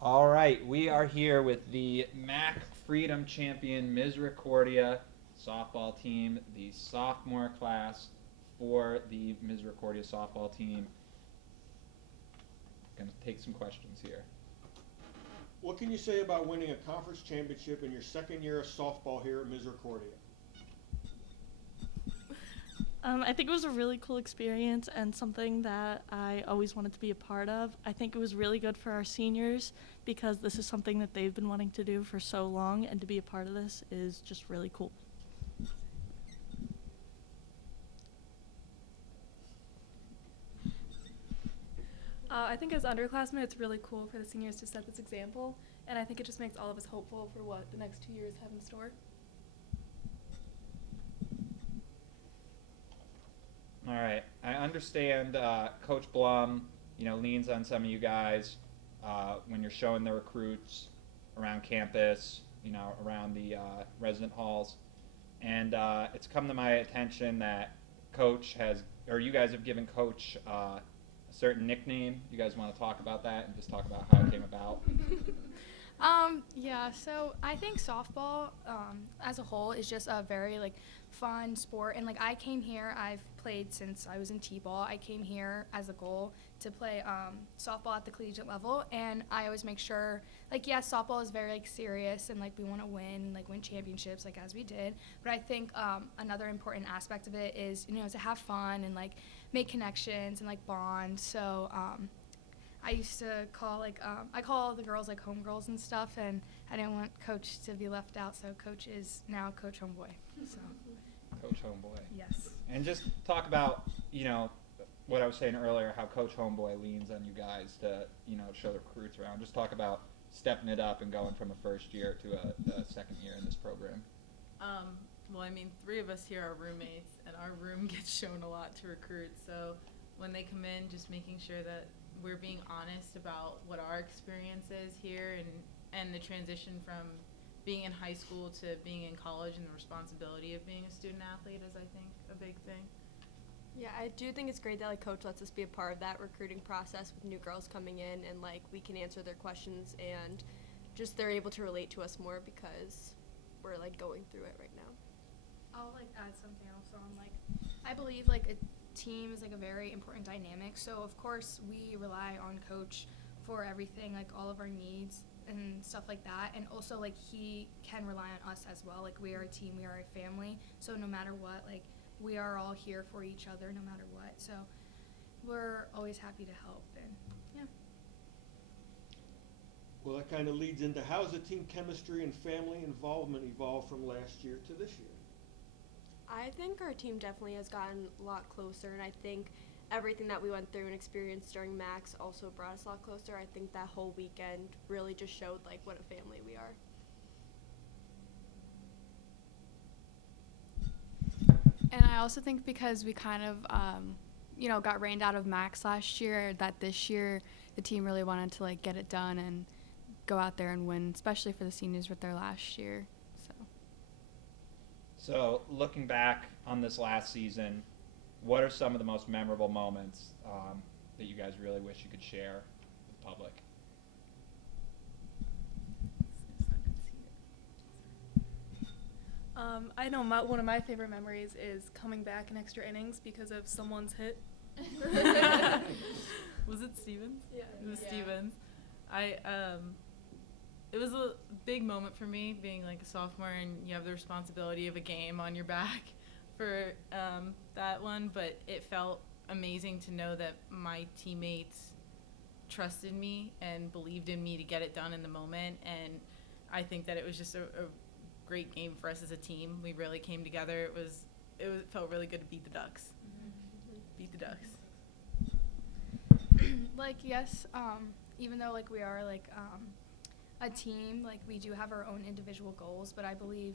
All right, we are here with the MAC Freedom Champion Misericordia softball team, the sophomore class for the Misericordia softball team. Going to take some questions here. What can you say about winning a conference championship in your second year of softball here at Misericordia? I think it was a really cool experience and something that I always wanted to be a part of. I think it was really good for our seniors because this is something that they've been wanting to do for so long, and to be a part of this is just really cool. I think as underclassmen, it's really cool for the seniors to set this example, and I think it just makes all of us hopeful for what the next 2 years have in store. All right, I understand Coach Blum, leans on some of you guys when you're showing the recruits around campus, around the resident halls, and it's come to my attention that Coach has, or you guys have given Coach a certain nickname. You guys want to talk about that and just talk about how it came about? Yeah, so I think softball as a whole is just a very fun sport, and I came here. I've played since I was in t-ball. I came here as a goal to play softball at the collegiate level, and I always make sure yes, softball is very serious, and we want to win championships as we did. But I think another important aspect of it is to have fun and make connections and bond. So. I used to call I call the girls homegirls and stuff, and I didn't want Coach to be left out, so Coach is now Coach Homeboy. So. Coach Homeboy. Yes. And just talk about, what I was saying earlier, how Coach Homeboy leans on you guys to, show the recruits around. Just talk about stepping it up and going from a first year to a second year in this program. Well, I mean, 3 of us here are roommates, and our room gets shown a lot to recruits. So when they come in, just making sure that we're being honest about what our experience is here and the transition from being in high school to being in college, and the responsibility of being a student athlete is, I think, a big thing. Yeah, I do think it's great that Coach lets us be a part of that recruiting process with new girls coming in, and we can answer their questions, and just they're able to relate to us more because we're going through it right now. I'll add something else on I believe a team is a very important dynamic. So of course we rely on Coach for everything, all of our needs and stuff like that, and also he can rely on us as well. We are a team, we are a family, so no matter what, we are all here for each other no matter what. So we're always happy to help, and yeah. Well, that kind of leads into how's the team chemistry and family involvement evolved from last year to this year? I think our team definitely has gotten a lot closer, and I think everything that we went through and experienced during Max also brought us a lot closer. I think that whole weekend really just showed what a family we are. And I also think because we kind of, got rained out of Max last year, that this year the team really wanted to get it done and go out there and win, especially for the seniors with their last year. So looking back on this last season, what are some of the most memorable moments that you guys really wish you could share with the public? I know one of my favorite memories is coming back in extra innings because of someone's hit. Was it Stevens? Yeah. It was Stevens. It was a big moment for me being a sophomore, and you have the responsibility of a game on your back for that one, but it felt amazing to know that my teammates trusted me and believed in me to get it done in the moment, and I think that it was just a great game for us as a team. We really came together. It felt really good to beat the Ducks. Beat the Ducks. Yes, even though we are a team, we do have our own individual goals, but I believe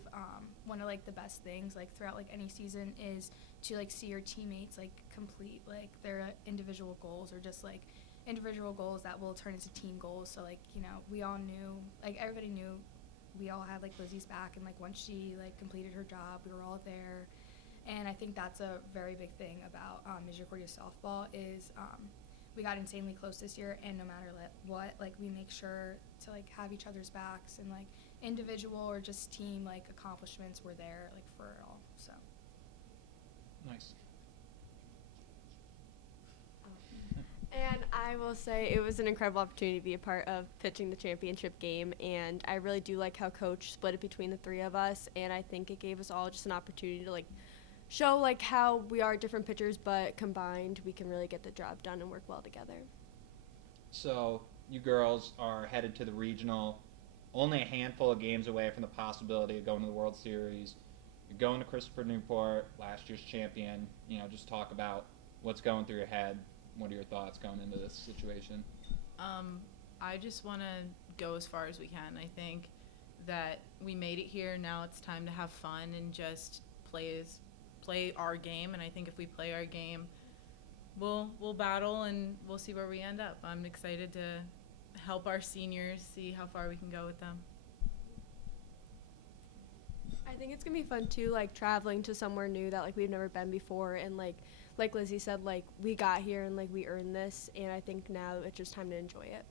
one of the best things throughout any season is to see your teammates complete their individual goals, or just individual goals that will turn into team goals. So we all knew, everybody knew we all had Lizzie's back, and once she completed her job, we were all there. And I think that's a very big thing about Misericordia softball is we got insanely close this year, and no matter what, like, we make sure to, like, have each other's backs, and, like, individual or just team, like, accomplishments, we're there, like, for it all, so. Nice. And I will say it was an incredible opportunity to be a part of pitching the championship game, and I really do like how Coach split it between the three of us, and I think it gave us all just an opportunity to like show like how we are different pitchers, but combined we can really get the job done and work well together. So you girls are headed to the regional, only a handful of games away from the possibility of going to the World Series. You're going to Christopher Newport, last year's champion. You know, just talk about what's going through your head. What are your thoughts going into this situation? I just want to go as far as we can. I think that we made it here. Now it's time to have fun and just play our game. And I think if we play our game, we'll battle and we'll see where we end up. I'm excited to help our seniors see how far we can go with them. I think it's gonna be fun too, like traveling to somewhere new that like we've never been before, and like Lizzie said, like we got here and like we earned this, and I think now it's just time to enjoy it.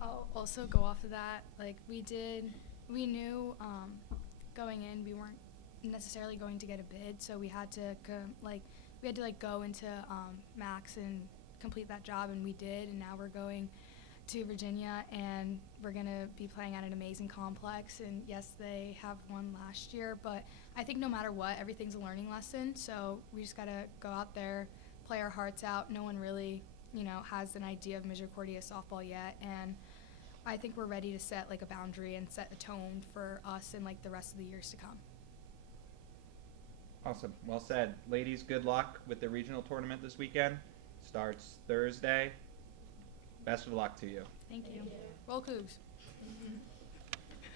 I'll also go off of that. Like, we knew going in we weren't necessarily going to get a bid, so we had to go into Max and complete that job, and we did. And now we're going to Virginia, and we're gonna be playing at an amazing complex. And yes, they have won last year, but I think no matter what, everything's a learning lesson. So we just gotta go out there, play our hearts out. No one really, has an idea of Misericordia softball yet, and I think we're ready to set like a boundary and set a tone for us and like the rest of the years to come. Awesome. Well said. Ladies, good luck with the regional tournament this weekend. Starts Thursday. Best of luck to you. Thank you. Roll Cougs.